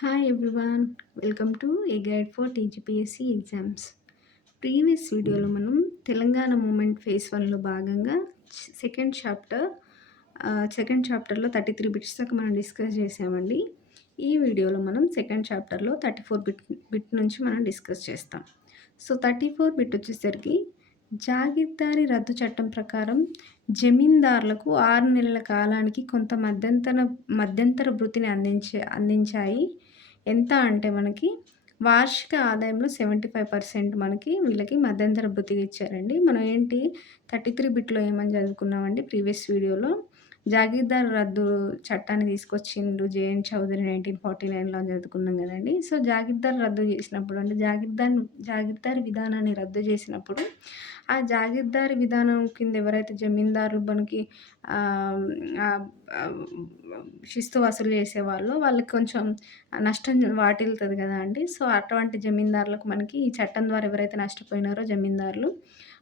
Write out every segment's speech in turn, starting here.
Hi everyone, welcome to a guide for TGPSC exams. Previous వీడియోలో మనం Telangana moment phase 1లో భాగంగా second chapter second చాప్టర్లో 33 bits దాకా మనం డిస్కస్ చేసామండి. ఈ వీడియోలో మనం సెకండ్ చాప్టర్లో 34 బిట్ నుంచి మనం డిస్కస్ చేస్తాం. సో 34 బిట్ వచ్చేసరికి జాగీర్దారీ రద్దు చట్టం ప్రకారం జమీందారులకు 6 నెలల కాలానికి కొంత మధ్యంతర భృతిని అందించాయి. ఎంత అంటే మనకి వార్షిక ఆదాయంలో 75% మనకి వీళ్ళకి మధ్యంతర భృతిగా ఇచ్చారండి. మనం ఏంటి 33 బిట్‌లో ఏమని చదువుకున్నామండి ప్రీవియస్ వీడియోలో జాగీర్దార్ రద్దు చట్టాన్ని తీసుకొచ్చిండు జేఎన్ చౌదరి 1949లో అని చదువుకున్నాం గదండీ. సో, జాగీర్దార్ రద్దు చేసినప్పుడు అంటే జాగీర్దారీ విధానాన్ని రద్దు చేసినప్పుడు, ఆ జాగీర్దారీ విధానం కింద ఎవరైతే జమీందారులు మనకి ఆహ్, ఆహ్, ఆహ్, శిస్తు వసూలు చేసేవాళ్ళో వాళ్ళకి కొంచెం నష్టం వాటిల్తది గదా అండి. సో, అటువంటి జమీందారులకు మనకి ఈ చట్టం ద్వారా ఎవరైతే నష్టపోయినారో జమీందారులు,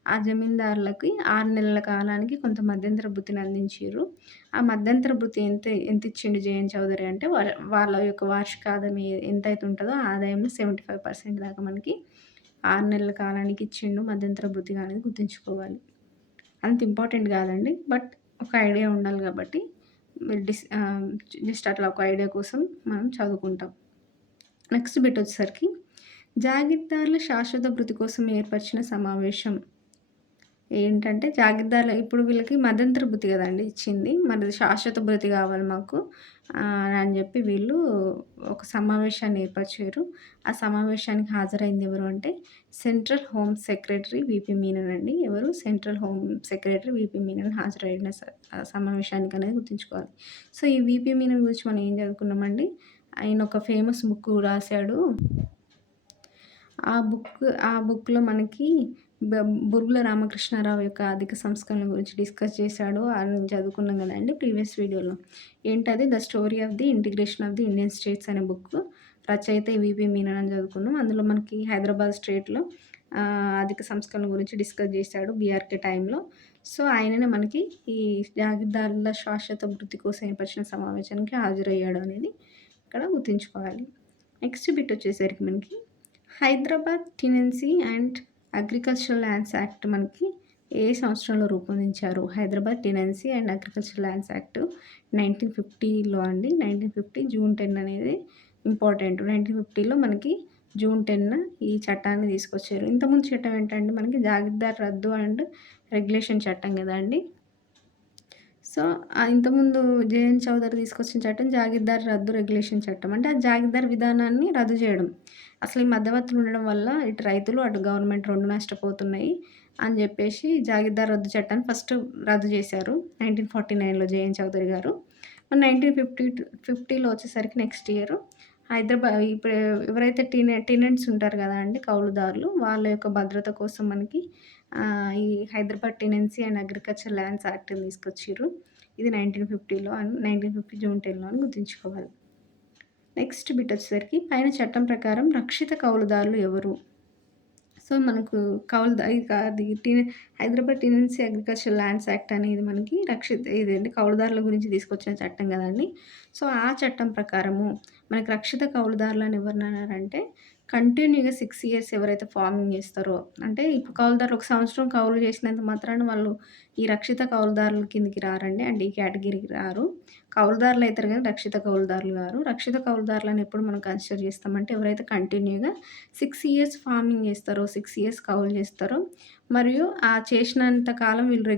ఆ జమీందారులకి 6 నెలల కాలానికి కొంత మధ్యంతర భృతిని అందించిర్రు. ఆ మధ్యంతర భృతి ఎంతిచ్చిండు జేఎన్ చౌదరి అంటే వాళ్ళ యొక్క వార్షిక ఆదాయం ఎంతైతే ఉంటదో ఆ ఆదాయంలో 75% దాకా మనకి 6 నెలల కాలానికి ఇచ్చిండు మధ్యంతర భృతిగా అనేది గుర్తుంచుకోవాలి. అంత ఇంపార్టెంట్ గాదండి. బట్ ఒక ఐడియా ఉండాలి గాబట్టి మీరు జస్ట్ అట్లా ఒక ఐడియా కోసం మనం చదువుకుంటాం. నెక్స్ట్ బిట్ వచ్చేసరికి జాగీర్దార్ల శాశ్వత భృతి కోసం ఏర్పరిచిన సమావేశం. ఏంటంటే జాగీర్దార్ల ఇప్పుడు వీళ్ళకి మధ్యంతర భృతి గదండీ ఇచ్చింది. మరి శాశ్వత భృతి గావాలి మాకు అని జెప్పి వీళ్ళు ఒక సమావేశాన్ని ఏర్పరిచారు. ఆ సమావేశానికి హాజరైంది ఎవరు అంటే central home secretary VP Menon అండి. ఎవరు central home secretary VP Menon హాజరైన సమావేశానికి అనేది గుర్తుంచుకోవాలి. సో, ఈ వీపీ మీనన్ గురించి మనం ఏం చదువుకున్నామండి? ఆయన ఒక ఫేమస్ బుక్ రాసాడు. ఆ బుక్‌లో మనకి బ బురుగుల రామకృష్ణారావు యొక్క ఆర్థిక సంస్కరణల గురించి డిస్కస్ చేశాడు అని చదువుకున్నాం గదండీ ప్రీవియస్ వీడియోలో. ఏంటది 'the story of the integration of the Indian states' అనే బుక్. రచయిత వీపీ మీనన్ అని చదువుకున్నాం. అందులో మనకి హైదరాబాద్ స్టేట్‌లో ఆర్థిక సంస్కరణల గురించి డిస్కస్ చేశాడు బీఆర్‌కే టైంలో. సో, ఆయననే మనకి ఈ జాగీర్దారుల శాశ్వత భృతి కోసం ఏర్పరిచిన సమావేశానికి హాజరయ్యాడు అనేది ఇక్కడ గుర్తుంచుకోవాలి. నెక్స్ట్ బిట్ వచ్చేసరికి మనకి Hyderabad tenancy and agricultural lands act మనకి ఏ సంవత్సరంలో రూపొందించారు? Hyderabad tenancy and agricultural lands act 1950లో అండి. 1950 జూన్ 10 అనేది ఇంపార్టెంట్. 1950లో మనకి జూన్ 10 ఈ చట్టాన్ని తీసుకొచ్చారు. ఇంతకుముందు చట్టం ఏంటంటే మనకి జాగీర్దార్ రద్దు అండ్ రెగ్యులేషన్ చట్టం గదండీ. సో, ఇంతకుముందు జేఎన్ చౌదరి తీసుకొచ్చిన చట్టం జాగీర్దార్ రద్దు రెగ్యులేషన్ చట్టం. అంటే ఆ జాగీర్దార్ విధానాన్ని రద్దు చేయడం. అసలు ఈ మధ్యవర్తులు ఉండడం వల్ల ఇటు రైతులు, అటు గవర్నమెంట్ 2 నష్టపోతున్నాయి అని జెప్పేసి జాగీర్దార్ రద్దు చట్టాన్ని ఫస్ట్ రద్దు చేశారు. 1949లో జేఎన్ చౌదరి గారు. మరి 1950లో వచ్చేసరికి నెక్స్ట్ ఇయర్ ఇప్పుడు ఎవరైతే టెనెంట్స్ ఉంటారు గదండీ కౌలుదారులు, వాళ్ళ యొక్క భద్రత కోసం మనకి ఈ Hyderabad tenancy and agricultural lands యాక్ట్‌ని తీసుకొచ్చిర్రు. ఇది 1950 జూన్ 10లో అని గుర్తుంచుకోవాలి. నెక్స్ట్ బిట్ వచ్చేసరికి పైన చట్టం ప్రకారం రక్షిత కౌలుదారులు ఎవరు? సో, మనకు Hyderabad tenancy agriculture lands act అనేది మనకి ఇదేంటి కౌలుదారుల గురించి తీసుకొచ్చిన చట్టం గదండీ. సో, ఆ చట్టం ప్రకారము మనకి రక్షిత కౌలుదారులని ఎవరినన్నారంటే కంటిన్యూ‌గా 6 ఇయర్స్ ఎవరైతే ఫార్మింగ్ చేస్తారో అంటే ఇప్పుడు కౌలుదారులు ఒక సంవత్సరం కౌలు చేసినంత మాత్రాన వాళ్ళు ఈ రక్షిత కౌలుదారుల కిందకి రారండి. అంటే ఈ కేటగిరీకి రారు. కౌలుదారులు అయితారు గానీ రక్షిత కౌలుదారులు గారు. రక్షిత కౌలుదారులను ఎప్పుడు మనం కన్సిడర్ చేస్తామంటే ఎవరైతే కంటిన్యూ‌గా 6 ఇయర్స్ ఫార్మింగ్ చేస్తారో, 6 ఇయర్స్ కౌలు చేస్తారో మరియు ఆ చేసినంత కాలం వీళ్ళు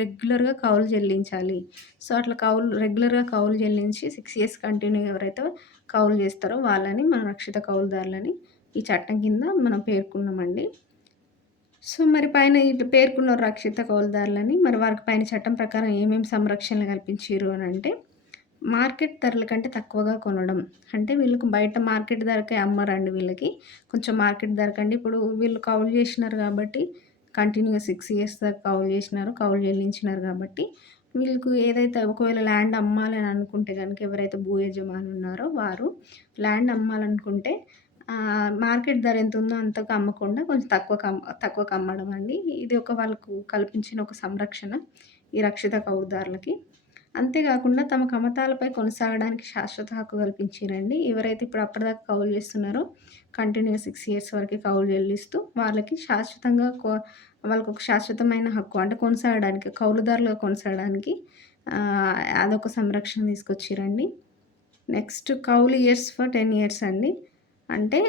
రెగ్యులర్‌గా కౌలు చెల్లించాలి. సో, అట్లా రెగ్యులర్‌గా కౌలు చెల్లించి 6 ఇయర్స్ కంటిన్యూ‌గా ఎవరైతే కౌలు చేస్తారో వాళ్ళని మనం రక్షిత కౌలుదారులని ఈ చట్టం కింద మనం పేర్కొన్నామండి. సో, మరి పైన ఇట్లా పేర్కొన్న రక్షిత కౌలుదారులని మరి వారికి పైన చట్టం ప్రకారం ఏమేమి సంరక్షణలు కల్పించిర్రు అనంటే, మార్కెట్ ధరల కంటే తక్కువగా కొనడం. అంటే వీళ్ళకి బయట మార్కెట్ ధరకే అమ్మరండి వీళ్ళకి. కొంచెం మార్కెట్ ధర కంటే ఇప్పుడు వీళ్ళు కౌలు చేసినారు కాబట్టి కంటిన్యూ‌గా 6 ఇయర్స్ దాకా కౌలు చేసినారు. కౌలు చెల్లించినారు కాబట్టి వీళ్ళకు ఏదైతే ఒకవేళ ల్యాండ్ అమ్మాలి అని అనుకుంటే గనుక ఎవరైతే భూ యజమాని ఉన్నారో వారు ల్యాండ్ అమ్మాలనుకుంటే మార్కెట్ ధర ఎంతుందో అంతకు అమ్మకుండా కొంచెం తక్కువకు అమ్మడం అండి. ఇది వాళ్ళకు కల్పించిన ఒక సంరక్షణ ఈ రక్షిత కౌలుదారులకి. అంతేగాకుండా తమ కమతాలపై కొనసాగడానికి శాశ్వత హక్కు కల్పించిరండి. ఎవరైతే ఇప్పుడు అప్పటిదాకా కౌలు చేస్తున్నారో కంటిన్యూ‌గా 6 ఇయర్స్ వరకి కౌలు చెల్లిస్తూ వాళ్ళకి శాశ్వతంగా వాళ్ళకొక శాశ్వతమైన హక్కు అంటే కొనసాగడానికి కౌలుదారులుగా కొనసాగడానికి అదొక సంరక్షణ తీసుకొచ్చిరండి. నెక్స్ట్ కౌలు ఇయర్స్ ఫర్ 10 ఇయర్స్ అండి. అంటే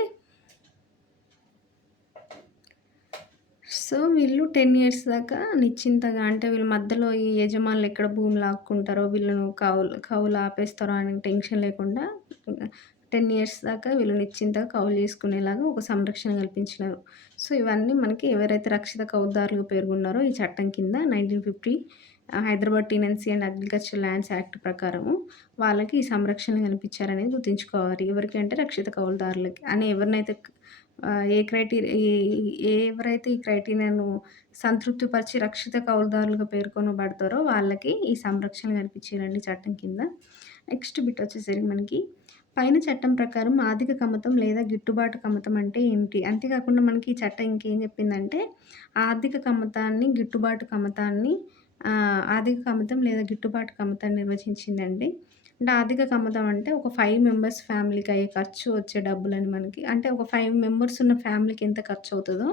సో, వీళ్ళు 10 ఇయర్స్ దాకా నిశ్చింతగా అంటే వీళ్ళ మధ్యలో ఈ యజమానులు ఎక్కడ భూమి లాక్కుంటారో, వీళ్ళను కౌలు ఆపేస్తారో అని టెన్షన్ లేకుండా 10 ఇయర్స్ దాకా వీళ్ళు నిశ్చింతగా కౌలు చేసుకునేలాగా ఒక సంరక్షణ కల్పించినారు. సో, ఇవన్నీ మనకి ఎవరైతే రక్షిత కౌలుదారులుగా పేర్కొన్నారో ఈ చట్టం కింద 1950 Hyderabad tenancy and agricultural lands act ప్రకారము వాళ్ళకి ఈ సంరక్షణ కల్పించారనేది గుర్తుంచుకోవాలి. ఎవరికి అంటే రక్షిత కౌలుదారులకి. అని ఎవరినైతే ఏ క్రైటీరియా ఎవరైతే ఈ క్రైటీరియాను సంతృప్తిపరిచి రక్షిత కౌలుదారులుగా పేర్కొనబడతారో వాళ్ళకి ఈ సంరక్షణ కల్పించారండి చట్టం కింద. నెక్స్ట్ బిట్ వచ్చేసరికి మనకి పైన చట్టం ప్రకారం ఆర్థిక కమతం లేదా గిట్టుబాటు కమతం అంటే ఏమిటి? అంతేకాకుండా మనకి ఈ చట్టం ఇంకేం చెప్పిందంటే ఆర్థిక కమతాన్ని, గిట్టుబాటు కమతాన్ని ఆర్థిక కమతం లేదా గిట్టుబాటు కమతాన్ని నిర్వచించిందండి. అంటే ఆర్థిక కమతం అంటే ఒక 5 మెంబర్స్ ఫ్యామిలీకి అయ్యే ఖర్చు వచ్చే డబ్బులని మనకి అంటే ఒక 5 మెంబర్స్ ఉన్న ఫ్యామిలీకి ఎంత ఖర్చవుతదో,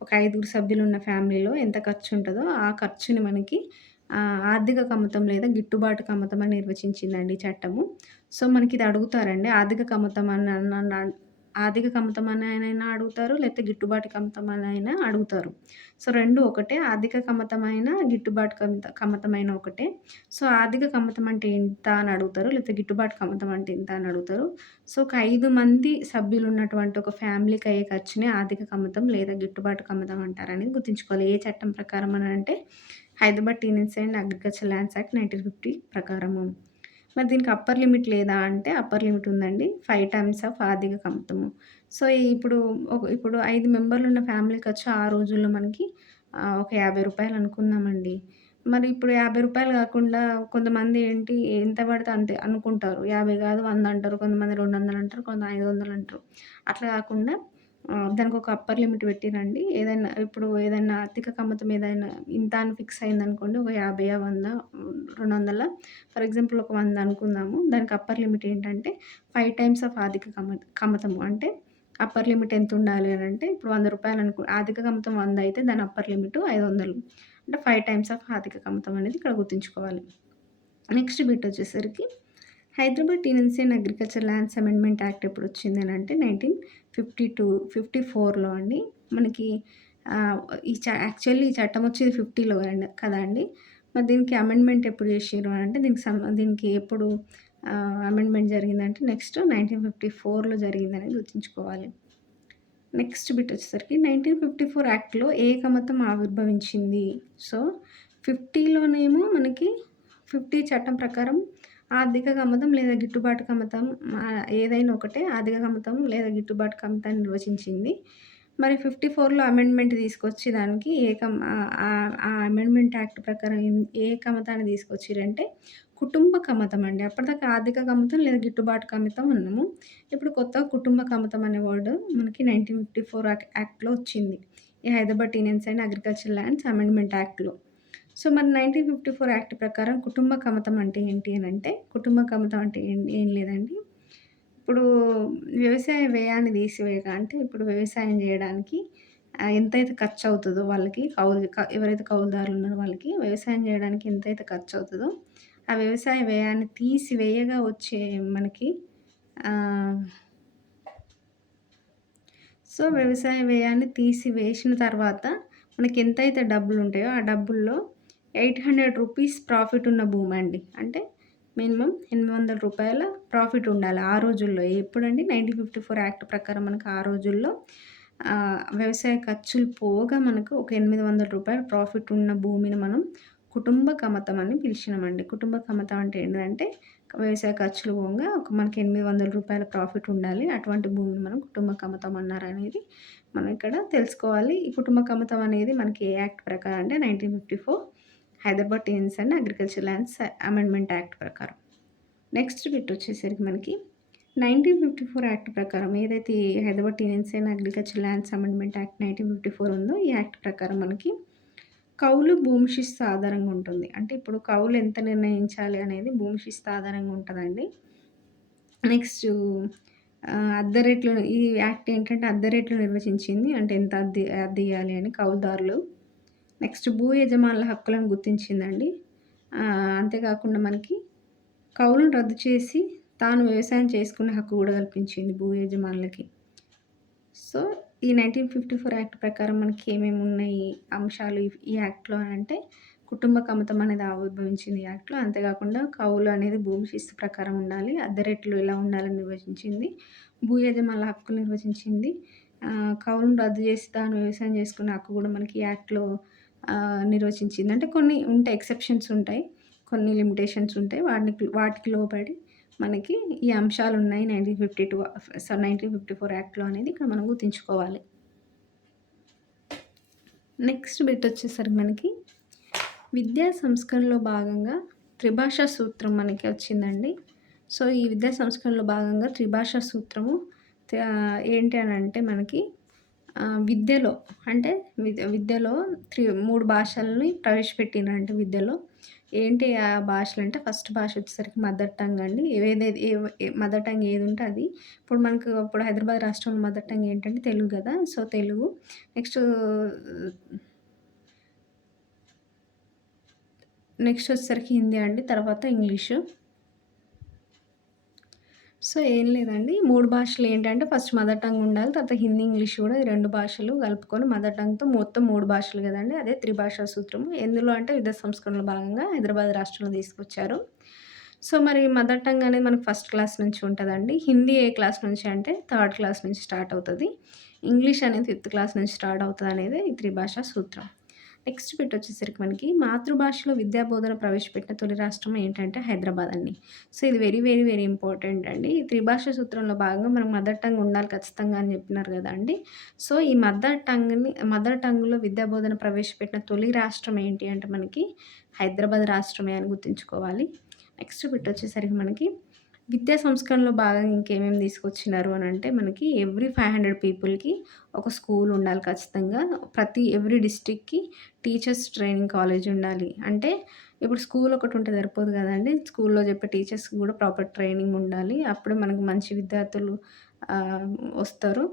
ఒక 5గురు సభ్యులున్న ఫ్యామిలీలో ఎంత ఖర్చుంటదో ఆ ఖర్చుని మనకి ఆర్థిక కమతం లేదా గిట్టుబాటు కమతం అని నిర్వచించిందండి ఈ చట్టము. సో, మనకిది అడుగుతారండి. ఆర్థిక కమతం అనైనా అడుగుతారు. లేకపోతే గిట్టుబాటు కమతం అనైనా అడుగుతారు. సో, 2 ఒకటే. ఆర్థిక కమతమైన, గిట్టుబాటు కమతమైన ఒకటే. సో, ఆర్థిక కమతం అంటే ఎంత అని అడుగుతారు. లేకపోతే గిట్టుబాటు కమతం అంటే ఎంత అని అడుగుతారు. సో, ఒక 5 మంది సభ్యులున్నటువంటి ఒక ఫ్యామిలీకి అయ్యే ఖర్చుని ఆర్థిక కమతం లేదా గిట్టుబాటు కమతం అంటారనేది గుర్తుంచుకోవాలి. ఏ చట్టం ప్రకారం అనంటే Hyderabad tenancy and agricultural lands act 1950 ప్రకారము. మరి దీనికి అప్పర్ లిమిట్ లేదా అంటే అప్పర్ లిమిట్ ఉందండి. 5 టైమ్స్ ఆఫ్ ఆర్థిక కమతము. సో, ఇప్పుడు 5 మెంబర్లున్న ఫ్యామిలీ ఖర్చు ఆ రోజుల్లో మనకి ఒక రూ. 50 అనుకుందామండి. మరి ఇప్పుడు రూ. 50 కాకుండా కొంతమంది ఏంటి ఎంత పడితే అంతే అనుకుంటారు. 50 కాదు 100 అంటారు. కొంతమంది 200 అంటారు. కొంత 500 అంటారు. అట్లా కాకుండా దానికొక అప్పర్ లిమిట్ పెట్టిరండి. ఏదైనా ఆర్థిక కమతం ఏదైనా ఇంత అని ఫిక్స్ అయిందనుకోండి. ఒక 50, 100, 200 ఫర్ ఎగ్జాంపుల్ ఒక 100 అనుకుందాము. దానికి అప్పర్ లిమిట్ ఏంటంటే 5 టైమ్స్ ఆఫ్ ఆర్థిక కమతము. అంటే అప్పర్ లిమిట్ ఎంత ఉండాలి అనంటే ఇప్పుడు రూ. 100 ఆర్థిక కమతం 100 అయితే దాని అప్పర్ లిమిట్ 500. అంటే 5 టైమ్స్ ఆఫ్ ఆర్థిక కమతం అనేది ఇక్కడ గుర్తుంచుకోవాలి. నెక్స్ట్ బిట్ వచ్చేసరికి Hyderabad tenancy and agricultural lands amendment act ఎప్పుడొచ్చింది అనంటే 1954లో అండి. మనకి యాక్చువల్లీ ఈ చట్టం వచ్చేది 50లో కదా అండి. మరి దీనికి అమెండ్మెంట్ ఎప్పుడు చేసిర్రు అనంటే దీనికి ఎప్పుడు అమెండ్మెంట్ జరిగిందంటే నెక్స్ట్ 1954లో జరిగిందనేది గుర్తుంచుకోవాలి. నెక్స్ట్ బిట్ వచ్చేసరికి 1954 యాక్ట్‌లో ఏ కమతం ఆవిర్భవించింది? సో, 50లోనేమో మనకి 50 చట్టం ప్రకారం ఆర్థిక కమతం లేదా గిట్టుబాటు కమతం ఏదైనా ఒకటే ఆర్థిక కమతం లేదా గిట్టుబాటు కమతాన్ని నిర్వచించింది. మరి 54లో అమెండ్మెంట్ తీసుకొచ్చి దానికి ఆ అమెండ్మెంట్ యాక్ట్ ప్రకారం ఏ కమతాన్ని తీసుకొచ్చిర్రంటే కుటుంబ కమతం అండి. అప్పటిదాకా ఆర్థిక కమతం లేదా గిట్టుబాటు కమతం అన్నాము. ఇప్పుడు కొత్తగా కుటుంబ కమతం అనే వర్డ్ మనకి 1954 యాక్ట్‌లో వచ్చింది. ఈ Hyderabad tenancy and agricultural lands amendment యాక్ట్‌లో. సో, మరి 1954 యాక్ట్ ప్రకారం కుటుంబ కమతం అంటే ఏంటి అనంటే, కుటుంబ కమతం అంటే ఏం లేదండి. ఇప్పుడు వ్యవసాయ వ్యయాన్ని తీసివేయగా అంటే ఇప్పుడు వ్యవసాయం చేయడానికి ఎంతైతే ఖర్చవుతదో వాళ్ళకి ఎవరైతే కౌలుదారులు ఉన్నారో వాళ్ళకి వ్యవసాయం చేయడానికి ఎంతైతే ఖర్చవుతదో, ఆ వ్యవసాయ వ్యయాన్ని తీసివేయగా వచ్చే మనకి వ్యవసాయ వ్యయాన్ని తీసివేసిన తర్వాత మనకి ఎంతైతే డబ్బులుంటాయో ఆ డబ్బుల్లో రూ. 800 ప్రాఫిట్ ఉన్న భూమండి. అంటే మినిమమ్ రూ. 800 ప్రాఫిట్ ఉండాలి ఆ రోజుల్లో. ఎప్పుడండి 1954 యాక్ట్ ప్రకారం మనకు ఆ రోజుల్లో వ్యవసాయ ఖర్చులు పోగా మనకు ఒక రూ. 800 ప్రాఫిట్ ఉన్న భూమిని మనం కుటుంబ కమతం అని పిలిచినామండి. కుటుంబ కమతం అంటే ఏంటంటే వ్యవసాయ ఖర్చులు పోగా మనకి రూ. 800 ప్రాఫిట్ ఉండాలి. అటువంటి భూమిని మనం కుటుంబ కమతం అన్నారనేది మనం ఇక్కడ తెలుసుకోవాలి. ఈ కుటుంబ కమతం అనేది మనకి ఏ యాక్ట్ ప్రకారం అంటే 1954 Hyderabad tenancy and agricultural lands amendment act ప్రకారం. నెక్స్ట్ బిట్ వచ్చేసరికి మనకి 1954 యాక్ట్ ప్రకారం ఏదైతే Hyderabad tenancy and agricultural lands amendment act 1954 ఉందో ఈ యాక్ట్ ప్రకారం మనకి కౌలు భూమి శిస్తు ఆధారంగా ఉంటుంది. అంటే ఇప్పుడు కౌలు ఎంత నిర్ణయించాలి అనేది భూమి శిస్తు ఆధారంగా ఉంటదండి. నెక్స్టు అద్దె రేట్లు ఈ యాక్ట్ ఏంటంటే అద్దె రేట్లు నిర్వచించింది. అంటే ఎంత అద్దె ఇయ్యాలి అని కౌలుదారులు. నెక్స్ట్ భూ యజమానుల హక్కులను గుర్తించిందండి. అంతేకాకుండా మనకి కౌలును రద్దు చేసి తాను వ్యవసాయం చేసుకునే హక్కు గూడా కల్పించింది భూ యజమానులకి. సో, ఈ 1954 యాక్ట్ ప్రకారం మనకి ఏమేమున్నాయి అంశాలు ఈ యాక్ట్‌లో అనంటే, కుటుంబ కమతం అనేది ఆవిర్భవించింది ఈ యాక్ట్‌లో. అంతేకాకుండా కౌలు అనేది భూమి శిస్తు ప్రకారం ఉండాలి. అద్దె రేట్లు ఎలా ఉండాలని నిర్వచించింది. భూ యజమానుల హక్కులు నిర్వచించింది. కౌలును రద్దు చేసి తాను వ్యవసాయం చేసుకునే హక్కు గూడా మనకి ఈ యాక్ట్‌లో నిర్వచించింది. అంటే కొన్ని ఉంటాయి, ఎక్సెప్షన్స్ ఉంటాయి. కొన్ని లిమిటేషన్స్ ఉంటాయి. వాటికి లోబడి మనకి ఈ అంశాలున్నాయి 1954 యాక్ట్‌లో అనేది ఇక్కడ మనం గుర్తుంచుకోవాలి. నెక్స్ట్ బిట్ వచ్చేసరికి మనకి విద్యా సంస్కరణలో భాగంగా త్రిభాషా సూత్రం మనకి వచ్చిందండి. సో, ఈ విద్యా సంస్కరణలో భాగంగా త్రిభాషా సూత్రము ఏంటి అనంటే మనకి విద్యలో అంటే విద్యలో 3 భాషల్ని ప్రవేశపెట్టిండ్రంటే విద్యలో. ఏంటి ఆ భాషలంటే ఫస్ట్ భాష వచ్చేసరికి మదర్ టంగ్ అండి. మదర్ టంగ్ ఏదుంటే అది. ఇప్పుడు హైదరాబాద్ రాష్ట్రంలో మదర్ టంగ్ ఏంటంటే తెలుగు గదా! సో, తెలుగు. నెక్స్ట్ నెక్స్ట్ వచ్చేసరికి హిందీ అండి. తర్వాత ఇంగ్లీషు. సో, ఏం లేదండి. 3 భాషలు ఏంటంటే ఫస్ట్ మదర్ టంగ్ ఉండాలి. తర్వాత హిందీ, ఇంగ్లీష్ గూడా ఈ 2 భాషలు కలుపుకొని మదర్ టంగ్‌తో మొత్తం 3 భాషలు గదండీ! అదే త్రిభాషా సూత్రము. ఎందులో అంటే విద్యా సంస్కరణలో భాగంగా హైదరాబాద్ రాష్ట్రంలో తీసుకొచ్చారు. సో, మరి మదర్ టంగ్ అనేది మనకు ఫస్ట్ క్లాస్ నుంచి ఉంటదండి. హిందీ ఏ క్లాస్ నుంచి అంటే థర్డ్ క్లాస్ నుంచి స్టార్ట్ అవుతది. ఇంగ్లీష్ అనేది ఫిఫ్త్ క్లాస్ నుంచి స్టార్ట్ అవుతదనేదే ఈ త్రిభాషా సూత్రం. నెక్స్ట్ బిట్ వచ్చేసరికి మనకి మాతృభాషలో విద్యా బోధన ప్రవేశపెట్టిన తొలి రాష్ట్రం ఏంటంటే హైదరాబాద్ అండి. సో, ఇది వెరీ, వెరీ, వెరీ ఇంపార్టెంట్ అండి. ఈ త్రిభాషా సూత్రంలో భాగంగా మనకు మదర్ టంగ్ ఉండాలి ఖచ్చితంగా అని చెప్పినారు గదండీ! సో, ఈ మదర్ టంగ్‌లో విద్యా బోధన ప్రవేశపెట్టిన తొలి రాష్ట్రం ఏంటి అంటే మనకి హైదరాబాద్ రాష్ట్రమే అని గుర్తుంచుకోవాలి. నెక్స్ట్ బిట్ వచ్చేసరికి మనకి విద్యా సంస్కరణలో భాగంగా ఇంకేమేమి తీసుకొచ్చినారు అనంటే మనకి ఎవ్రీ 500 పీపుల్‌కి ఒక స్కూల్ ఉండాలి ఖచ్చితంగా. ఎవ్రీ డిస్ట్రిక్ట్‌కి టీచర్స్ ట్రైనింగ్ కాలేజ్ ఉండాలి. అంటే ఇప్పుడు స్కూల్ ఒకటి ఉంటే సరిపోదు గదండీ! స్కూల్‌లో చెప్పే టీచర్స్‌కి గూడా ప్రాపర్ ట్రైనింగ్ ఉండాలి. అప్పుడే మనకు మంచి విద్యార్థులు ఆహ్, వస్తారు.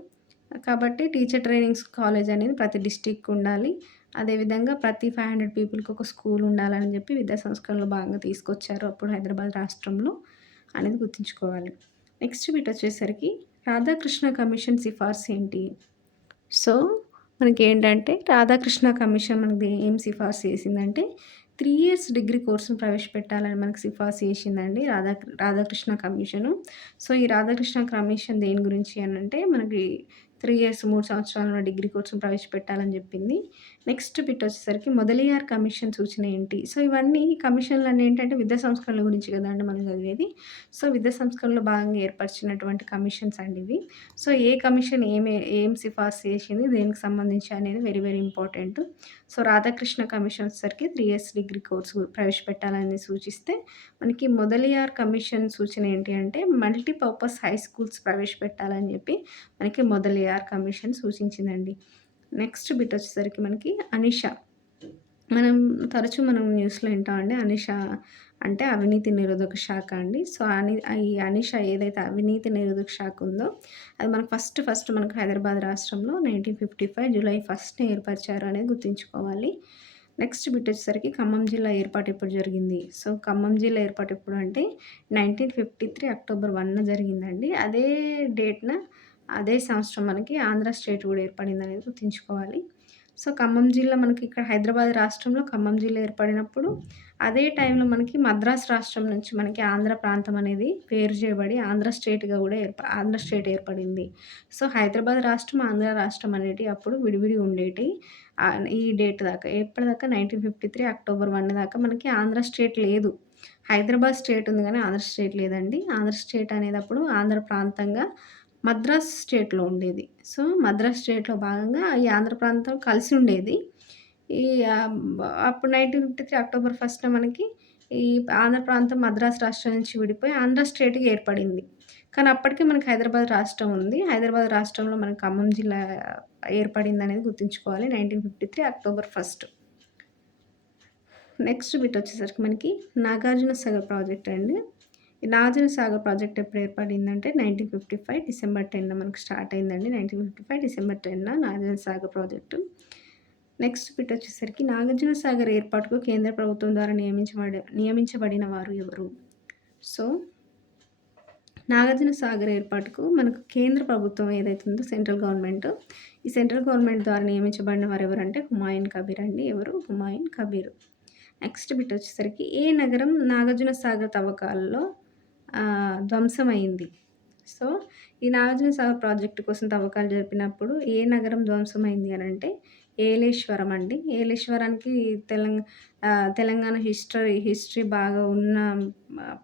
కాబట్టి టీచర్ ట్రైనింగ్స్ కాలేజ్ అనేది ప్రతి డిస్ట్రిక్ట్‌కి ఉండాలి. అదేవిధంగా ప్రతి 500 పీపుల్‌కి ఒక స్కూల్ ఉండాలని జెప్పి విద్యా సంస్కరణలో భాగంగా తీసుకొచ్చారు అప్పుడు హైదరాబాద్ రాష్ట్రంలో అనేది గుర్తుంచుకోవాలి. నెక్స్ట్ బిట్ వచ్చేసరికి రాధాకృష్ణ కమిషన్ సిఫార్సు ఏంటి? సో, మనకేంటంటే రాధాకృష్ణ కమిషన్ మనకి ఏం సిఫార్సు చేసిందంటే 3 ఇయర్స్ డిగ్రీ కోర్స్‌ని ప్రవేశపెట్టాలని మనకు సిఫార్సు చేసిందండి రాధాకృష్ణ కమిషను. సో, ఈ రాధాకృష్ణ కమిషన్ దేని గురించి అనంటే మనకి 3 సంవత్సరాల డిగ్రీ కోర్స్‌ని ప్రవేశపెట్టాలని చెప్పింది. నెక్స్ట్ బిట్ వచ్చేసరికి మొదలియార్ కమిషన్ సూచన ఏంటి? సో, ఇవన్నీ కమిషన్‌లన్నీ ఏంటంటే విద్యా సంస్కరణల గురించి కదండీ మనం చదివేది. సో, విద్యా సంస్కరణలో భాగంగా ఏర్పరిచినటువంటి కమిషన్స్ అండి ఇవి. సో, ఏ కమిషన్ ఏం సిఫార్సు చేసింది, దేనికి సంబంధించి అనేది very, very important. So, Radhakrishna commission వచ్చేసరికి 3 ఇయర్స్ డిగ్రీ కోర్స్ ప్రవేశపెట్టాలని సూచిస్తే, మనకి మొదలియార్ కమిషన్ సూచన ఏంటి అంటే మల్టీపర్పస్ హై స్కూల్స్ ప్రవేశపెట్టాలని చెప్పి మనకి మొదలియార్ కమిషన్ సూచించిందండి. నెక్స్ట్ బిట్ వచ్చేసరికి మనకి అనిషా. తరచూ మనం న్యూస్‌లో వింటామండి. అనిషా అంటే అవినీతి నిరోధక శాఖ అండి. సో, ఈ అనిషా ఏదైతే అవినీతి నిరోధక శాఖ ఉందో, అది మనకు ఫస్ట్ మనకు హైదరాబాద్ రాష్ట్రంలో 1955 జూలై 1న ఏర్పరిచారు అనేది గుర్తుంచుకోవాలి. నెక్స్ట్ బిట్ వచ్చేసరికి ఖమ్మం జిల్లా ఏర్పాటు ఎప్పుడు జరిగింది? సో, ఖమ్మం జిల్లా ఏర్పాటు ఎప్పుడు అంటే 1953 అక్టోబర్ 1న జరిగిందండి. అదే డేట్‌న అదే సంవత్సరం మనకి ఆంధ్ర స్టేట్ కూడా ఏర్పడిందనేది గుర్తుంచుకోవాలి. సో, ఖమ్మం జిల్లా మనకి ఇక్కడ హైదరాబాద్ రాష్ట్రంలో ఖమ్మం జిల్లా ఏర్పడినప్పుడు, అదే టైంలో మనకి మద్రాస్ రాష్ట్రం నుంచి మనకి ఆంధ్ర ప్రాంతం అనేది వేరు చేయబడి ఆంధ్ర స్టేట్ ఏర్పడింది. సో, హైదరాబాద్ రాష్ట్రం, ఆంధ్ర రాష్ట్రం అనేటివి అప్పుడు విడివిడి ఉండేటియి. ఈ డేట్ దాకా. ఎప్పటిదాకా 1953 అక్టోబర్ 1 దాకా మనకి ఆంధ్ర స్టేట్ లేదు. హైదరాబాద్ స్టేట్ ఉంది గానీ ఆంధ్ర స్టేట్ లేదండి. ఆంధ్ర స్టేట్ అనేది అప్పుడు ఆంధ్ర ప్రాంతంగా మద్రాస్ స్టేట్‌లో ఉండేది. సో, మద్రాస్ స్టేట్‌లో భాగంగా ఈ ఆంధ్ర ప్రాంతం కలిసి ఉండేది. ఈ అప్పుడు 1953 అక్టోబర్ 1న మనకి ఈ ఆంధ్ర ప్రాంతం మద్రాస్ రాష్ట్రం నుంచి విడిపోయి ఆంధ్ర స్టేట్‌గా ఏర్పడింది. కానీ అప్పటికే మనకి హైదరాబాద్ రాష్ట్రం ఉంది. హైదరాబాద్ రాష్ట్రంలో మనకి ఖమ్మం జిల్లా ఏర్పడిందనేది గుర్తుంచుకోవాలి 1953 అక్టోబర్ 1. నెక్స్ట్ బిట్ వచ్చేసరికి మనకి నాగార్జున సాగర్ ప్రాజెక్ట్ అండి. ఈ నాగార్జున సాగర్ ప్రాజెక్ట్ ఎప్పుడు ఏర్పడిందంటే 1955 డిసెంబర్ 10 మనకు స్టార్ట్ అయిందండి. 1955 December 10 Nagarjuna Sagar project. Next bit వచ్చేసరికి నాగార్జున సాగర్ ఏర్పాటుకు కేంద్ర ప్రభుత్వం ద్వారా నియమించబడిన వారు ఎవరు? సో, నాగార్జున సాగర్ ఏర్పాటుకు మనకు కేంద్ర ప్రభుత్వం ఏదైతే ఉందో సెంట్రల్ గవర్నమెంట్, ఈ సెంట్రల్ గవర్నమెంట్ ద్వారా నియమించబడిన వారు ఎవరంటే హుమాయూన్ కబీర్ అండి. ఎవరు? హుమాయూన్ కబీర్. నెక్స్ట్ బిట్ వచ్చేసరికి ఏ నగరం నాగార్జున సాగర్ తవ్వకాల్లో ధ్వంసమైంది? సో, ఈ నాగార్జున సాగర్ ప్రాజెక్టు కోసం తవ్వకాలు జరిపినప్పుడు ఏ నగరం ధ్వంసమైంది అనంటే ఏలేశ్వరం అండి. ఏలేశ్వరానికి తెలంగాణ హిస్టరీ బాగా ఉన్న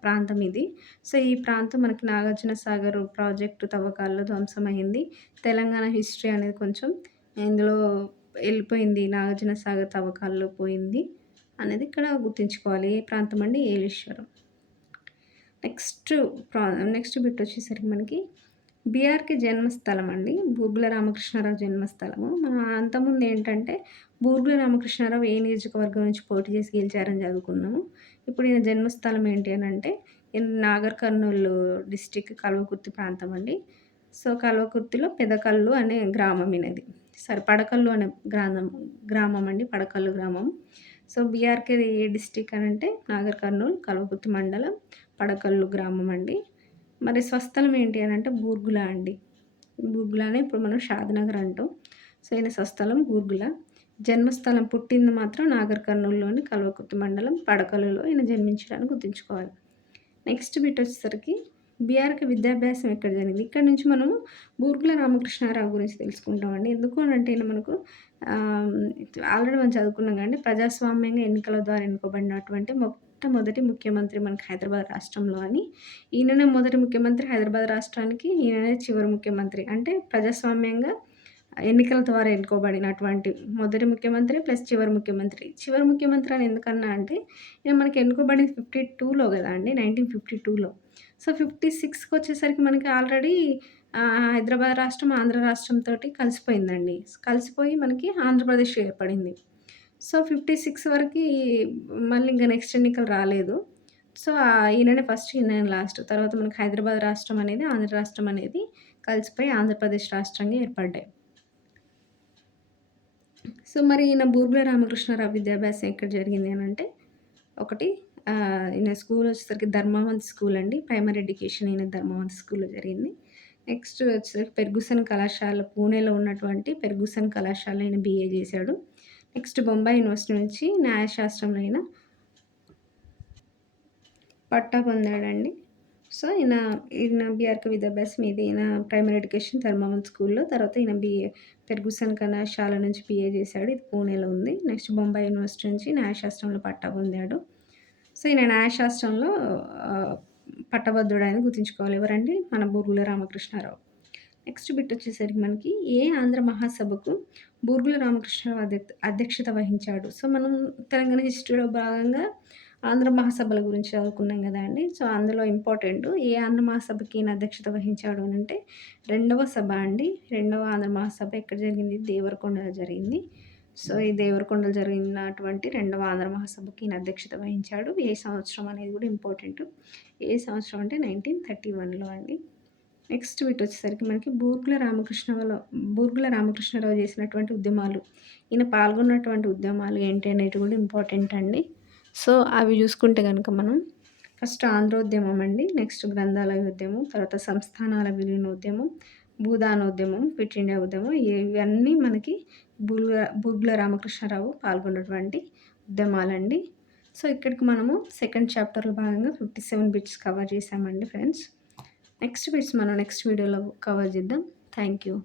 ప్రాంతం ఇది. సో, ఈ ప్రాంతం మనకి నాగార్జున సాగర్ ప్రాజెక్టు తవ్వకాల్లో ధ్వంసమైంది. తెలంగాణ హిస్టరీ అనేది కొంచెం ఇందులో వెళ్ళిపోయింది. నాగార్జున సాగర్ తవ్వకాల్లో పోయింది అనేది ఇక్కడ గుర్తుంచుకోవాలి. ఏ ప్రాంతం అండి? ఏలేశ్వరం. నెక్స్ట్ బిట్ వచ్చేసరికి మనకి బీఆర్‌కే జన్మస్థలం అండి. బూర్గుల రామకృష్ణారావు జన్మస్థలము. మనం అంతకుముందు ఏంటంటే బూర్గుల రామకృష్ణారావు ఏ నియోజకవర్గం నుంచి పోటీ చేసి గెలిచారని చదువుకున్నాము. ఇప్పుడు ఈయన జన్మస్థలం ఏంటి అనంటే నాగర్ కర్నూలు డిస్ట్రిక్ట్ కల్వకుర్తి ప్రాంతం అండి. సో, కల్వకుర్తిలో పెదకల్లు అనే గ్రామం ఈయనది. పడకల్లు అనే గ్రామం అండి. పడకల్లు గ్రామం. సో, బీఆర్‌కే ఏ డిస్ట్రిక్ట్ అనంటే నాగర్ కర్నూల్, కల్వకుర్తి మండలం, పడకల్లు గ్రామం అండి. మరి స్వస్థలం ఏంటి అనంటే బూర్గుల అండి. బూర్గులనే ఇప్పుడు మనం షాద్‌నగర్ అంటాం. సో, ఈయన స్వస్థలం బూర్గుల. జన్మస్థలం పుట్టింది మాత్రం నాగర్ కర్నూల్‌లోని కల్వకుర్తి మండలం పడకలులో ఈయన జన్మించాడని గుర్తుంచుకోవాలి. నెక్స్ట్ బిట్ వచ్చేసరికి బీఆర్‌కే విద్యాభ్యాసం ఎక్కడ జరిగింది? ఇక్కడ నుంచి మనము బూర్గుల రామకృష్ణారావు గురించి తెలుసుకుంటామండి. ఎందుకు అనంటే ఈయన మనకు ఆల్రెడీ మనం చదువుకున్నాం కదండీ. ప్రజాస్వామ్యంగా ఎన్నికల ద్వారా ఎన్నుకోబడినటువంటి మొట్టమొదటి ముఖ్యమంత్రి మనకి హైదరాబాద్ రాష్ట్రంలో అని. ఈయననే మొదటి ముఖ్యమంత్రి హైదరాబాద్ రాష్ట్రానికి, ఈయననే చివరి ముఖ్యమంత్రి. అంటే ప్రజాస్వామ్యంగా ఎన్నికల ద్వారా ఎన్నుకోబడినటువంటి మొదటి ముఖ్యమంత్రి ప్లస్ చివరి ముఖ్యమంత్రి. చివరి ముఖ్యమంత్రి అని ఎందుకన్నా అంటే ఈయన మనకి ఎన్నుకోబడింది 52లో కదా అండి. 1952లో. సో, 56కి వచ్చేసరికి మనకి ఆల్రెడీ హైదరాబాద్ రాష్ట్రం, ఆంధ్ర రాష్ట్రంతోటి కలిసిపోయిందండి. కలిసిపోయి మనకి ఆంధ్రప్రదేశ్ ఏర్పడింది. సో, 56 వరకి మళ్ళీ ఇంక నెక్స్ట్ ఎన్నికలు రాలేదు. సో, ఈయననే ఫస్ట్, ఈయననే లాస్ట్. తర్వాత మనకి హైదరాబాద్ రాష్ట్రం అనేది, ఆంధ్ర రాష్ట్రం అనేది కలిసిపోయి ఆంధ్రప్రదేశ్ రాష్ట్రంగా ఏర్పడ్డాయి. సో, మరి ఈయన బూర్గుల రామకృష్ణారావు విద్యాభ్యాసం ఎక్కడ జరిగింది అనంటే ఒకటి ఈయన స్కూల్ వచ్చేసరికి ధర్మావంత్ స్కూల్ అండి. ప్రైమరీ ఎడ్యుకేషన్ ఈయన ధర్మావంత్ స్కూల్‌లో జరిగింది. నెక్స్ట్ వచ్చేసరికి ఫెర్గుసన్ కళాశాల పూణేలో ఉన్నటువంటి ఫెర్గుసన్ కళాశాలలో ఈయన బీఏ చేశాడు. నెక్స్ట్ బొంబాయి యూనివర్సిటీ నుంచి న్యాయశాస్త్రంలో ఈయన పట్టా పొందాడండి. సో, ఈయన బీఆర్‌కే విద్యాభ్యాసం ఇది. ఈయన ప్రైమరీ ఎడ్యుకేషన్ ధర్మావంత్ స్కూల్‌లో, తర్వాత ఈయన బీఏ ఫెర్గుసన్ కళాశాల నుంచి బీఏ చేశాడు. ఇది పూణేలో ఉంది. నెక్స్ట్ బొంబాయి యూనివర్సిటీ నుంచి న్యాయశాస్త్రంలో పట్టా పొందాడు. సో, ఈయన న్యాయశాస్త్రంలో పట్టభద్రుడని గుర్తుంచుకోవాలి. ఎవరండి? మన బూర్గుల రామకృష్ణారావు. నెక్స్ట్ బిట్ వచ్చేసరికి మనకి ఏ ఆంధ్ర మహాసభకు బూర్గుల రామకృష్ణారావు అధ్యక్షత వహించాడు? సో, మనం తెలంగాణ హిస్టరీలో భాగంగా ఆంధ్ర మహాసభల గురించి చదువుకున్నాం కదా అండి. సో, అందులో ఇంపార్టెంట్ ఏ ఆంధ్ర మహాసభకి ఈయన అధ్యక్షత వహించాడు అనంటే రెండవ సభ అండి. రెండవ ఆంధ్ర మహాసభ ఎక్కడ జరిగింది? దేవరకొండలో జరిగింది. సో, ఈ దేవరకొండలో జరిగినటువంటి రెండవ ఆంధ్ర మహాసభకి ఈయన అధ్యక్షత వహించాడు. ఏ సంవత్సరం అనేది కూడా ఇంపార్టెంట్. ఏ సంవత్సరం అంటే 1931లో అండి. నెక్స్ట్ బిట్ వచ్చేసరికి మనకి బూర్గుల రామకృష్ణారావు చేసినటువంటి ఉద్యమాలు, ఈయన పాల్గొన్నటువంటి ఉద్యమాలు ఏంటి అనేటివి కూడా ఇంపార్టెంట్ అండి. సో, అవి చూసుకుంటే గనుక మనం ఫస్ట్ ఆంధ్రోద్యమం అండి. నెక్స్ట్ గ్రంథాలయ ఉద్యమం, తర్వాత సంస్థానాల విలీనోద్యమం, భూదానోద్యమం, క్విట్ ఇండియా ఉద్యమం, ఇవన్నీ మనకి బూర్గుల రామకృష్ణారావు పాల్గొన్నటువంటి ఉద్యమాలండి. సో, ఇక్కడికి మనము సెకండ్ చాప్టర్‌లో భాగంగా 57 బిట్స్ కవర్ చేశామండి ఫ్రెండ్స్. నెక్స్ట్ బిట్స్ మనం నెక్స్ట్ వీడియోలో కవర్ చేద్దాం. Thank you.